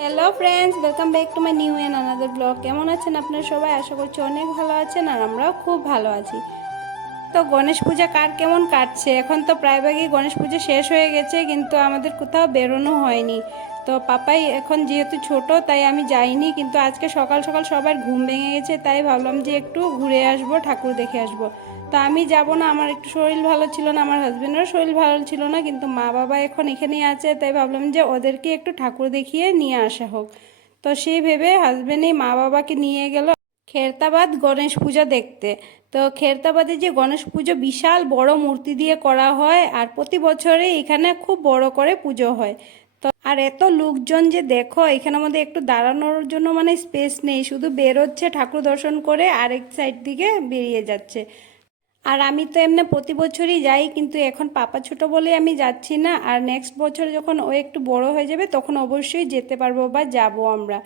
Hello friends welcome back to my new and another blog কেমন আছেন আপনারা সবাই? আশা করছি অনেক ভালো আছেন আর আমরাও খুব ভালো আছি। তো গণেশ পূজা কার কেমন কাটছে? এখন তো প্রায়ভাগই গণেশ পূজা শেষ হয়ে গেছে, কিন্তু আমাদের কোথাও বেরোনো হয়নি। তো পাপাই এখন যেহেতু ছোট, তাই আমি যাইনি, কিন্তু আজকে সকাল সকাল সবার ঘুম ভেঙে গেছে, তাই ভাবলাম যে একটু ঘুরে আসব, ঠাকুর দেখে আসব। তো আমি যাব না, আমার একটু শরীর ভালো ছিল না, আমার হাজবেন্ডেরও শরীর ভালো ছিল না, কিন্তু মা বাবা এখন এখানেই আছে, তাই ভাবলাম যে ওদেরকে একটু ঠাকুর দেখিয়ে নিয়ে আসা হোক। তো সেই ভেবে হাজবেন্ডই মা বাবাকে নিয়ে গেল। খেরতাবাদ গণেশ পূজা দেখতে। তো খেরতাবাদে যে গণেশ পুজো বিশাল বড় মূর্তি দিয়ে করা হয় আর প্রতি বছরে এখানে খুব বড় করে পুজো হয়। তো আর এত লোকজন যে দেখো, এখানে আমাদের একটু দাঁড়ানোর জন্য মানে স্পেস নেই, শুধু বেরোচ্ছে, ঠাকুর দর্শন করে আরেক সাইড দিকে বেরিয়ে যাচ্ছে। আর আমি তো এমনি প্রতি বছরই যাই, কিন্তু এখন পাপা ছোট বলে আমি যাচ্ছি না। আর নেক্সট বছর যখন ও একটু বড় হয়ে যাবে, তখন অবশ্যই যেতে পারব বা যাব আমরা।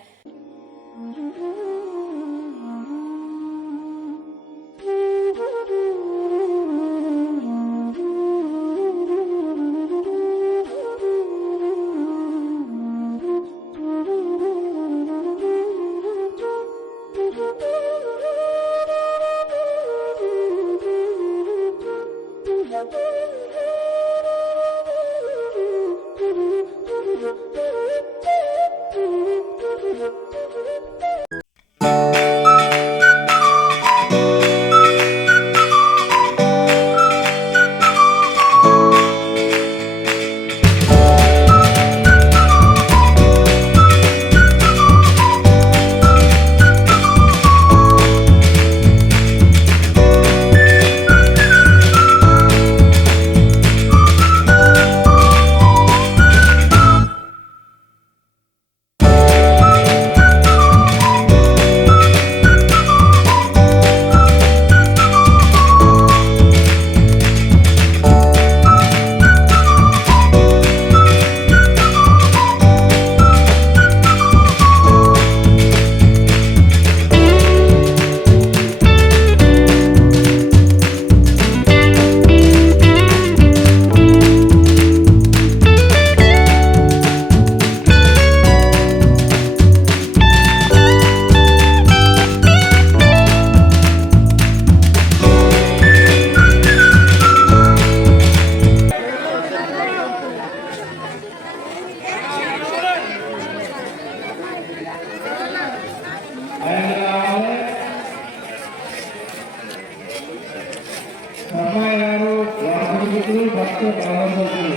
సహాయాలు వాహనమిత్రులు భక్త ప్రారంభకులు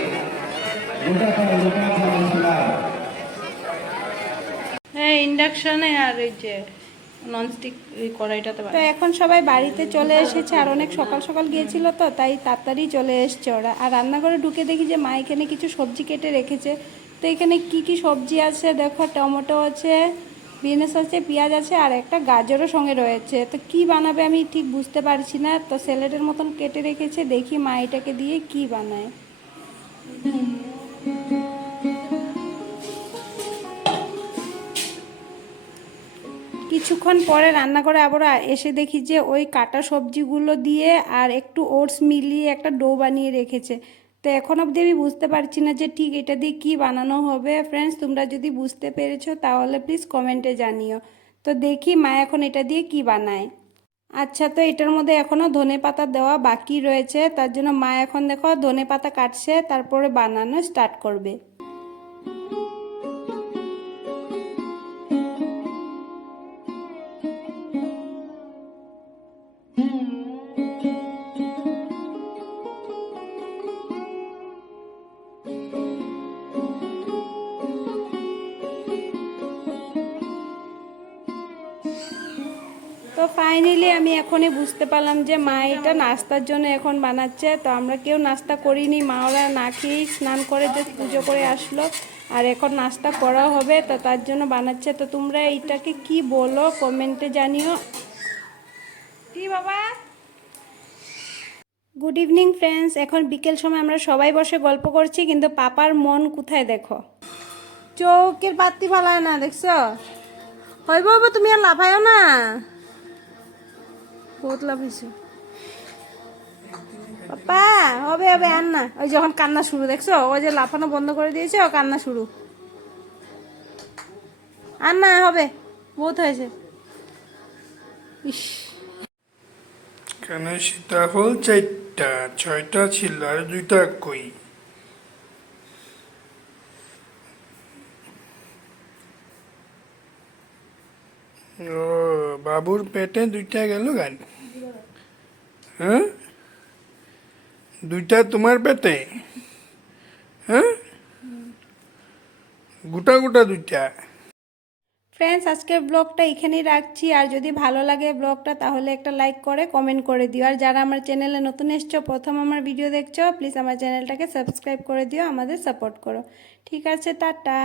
গোটা লোকা মানুষরা হ্যাঁ ইন্ডাকশনে আর ওই যে ননস্টিক কড়াইটাতে তো এখন সবাই বাড়িতে চলে এসেছে আর অনেক সকাল সকাল গিয়েছিল তো তাই তাড়াতাড়ি চলে এসছে ওরা আর রান্নাঘরে ঢুকে দেখি যে মা এখানে কিছু সবজি কেটে রেখেছে তো এখানে কি কি সবজি আছে দেখো টমেটো আছে বিনস আছে পেঁয়াজ আছে আর একটা গাজরও সঙ্গে রয়েছে। তো কি বানাবে আমি ঠিক বুঝতে পারছি না। তো স্যালাডের মতন কেটে রেখেছে। দেখি মা এটাকে দিয়ে কি বানায়। কিছুক্ষণ পরে রান্না করে আবার এসে দেখি যে ওই কাটা সবজিগুলো দিয়ে আর একটু ওটস মিলিয়ে একটা ডো বানিয়ে রেখেছে। তো এখন অবধি আমি বুঝতে পারছি না যে ঠিক এটা দিয়ে কী বানানো হবে। ফ্রেন্ডস তোমরা যদি বুঝতে পেরেছ তাহলে প্লিজ কমেন্টে জানিও। তো দেখি মা এখন এটা দিয়ে কি বানায়। আচ্ছা তো এটার মধ্যে এখনও ধনে পাতা দেওয়া বাকি রয়েছে। তার জন্য মা এখন দেখো ধনে পাতা কাটছে, তারপরে বানানো স্টার্ট করবে। তো ফাইনালি আমি এখনই বুঝতে পারলাম যে মা এটা নাস্তার জন্য এখন বানাচ্ছে। তো আমরা কেউ নাস্তা করিনি মা ওরা না খেয়েই স্নান করে যে পুজো করে আসলো। আর এখন নাস্তা করা হবে তো তার জন্য বানাচ্ছে। তো তোমরা এইটাকে কি বলো কমেন্টে জানিও। কি বাবা? গুড ইভিনিং ফ্রেন্ডস এখন বিকেল সময় আমরা সবাই বসে গল্প করছি কিন্তু পাপার মন কোথায় দেখো? চৌকের পাত্তি ফালায় না দেখছ? হইব তুমি আর লাফায়ও না। বহুত লাভ হয়েছে। পাপা, হবে হবে আর না। ওই যখন কান্না শুরু, দেখছ? ও যে লাফানো বন্ধ করে দিয়েছে, ও কান্না শুরু। আর না, হবে। বহুত হয়েছে। ইস। কেন সীতাফল চারটা, ছয়টা ছিল আর দুইটা কই ও বাবুর পেটে দুইটা গেল গান। হ্যাঁ? দুইটা তোমার পেটে। হ্যাঁ? গোটা গোটা দুইটা। ফ্রেন্ডস, আজকের ব্লগটা এখানেই রাখছি। আর যদি ভালো লাগে ব্লগটা, তাহলে একটা লাইক করে, কমেন্ট করে দিও। আর যারা আমার চ্যানেলে নতুন এসছো, প্রথম আমার ভিডিও দেখছ, প্লিজ আমার চ্যানেলটাকে সাবস্ক্রাইব করে দিও, আমাদের সাপোর্ট করো। ঠিক আছে, টাটা।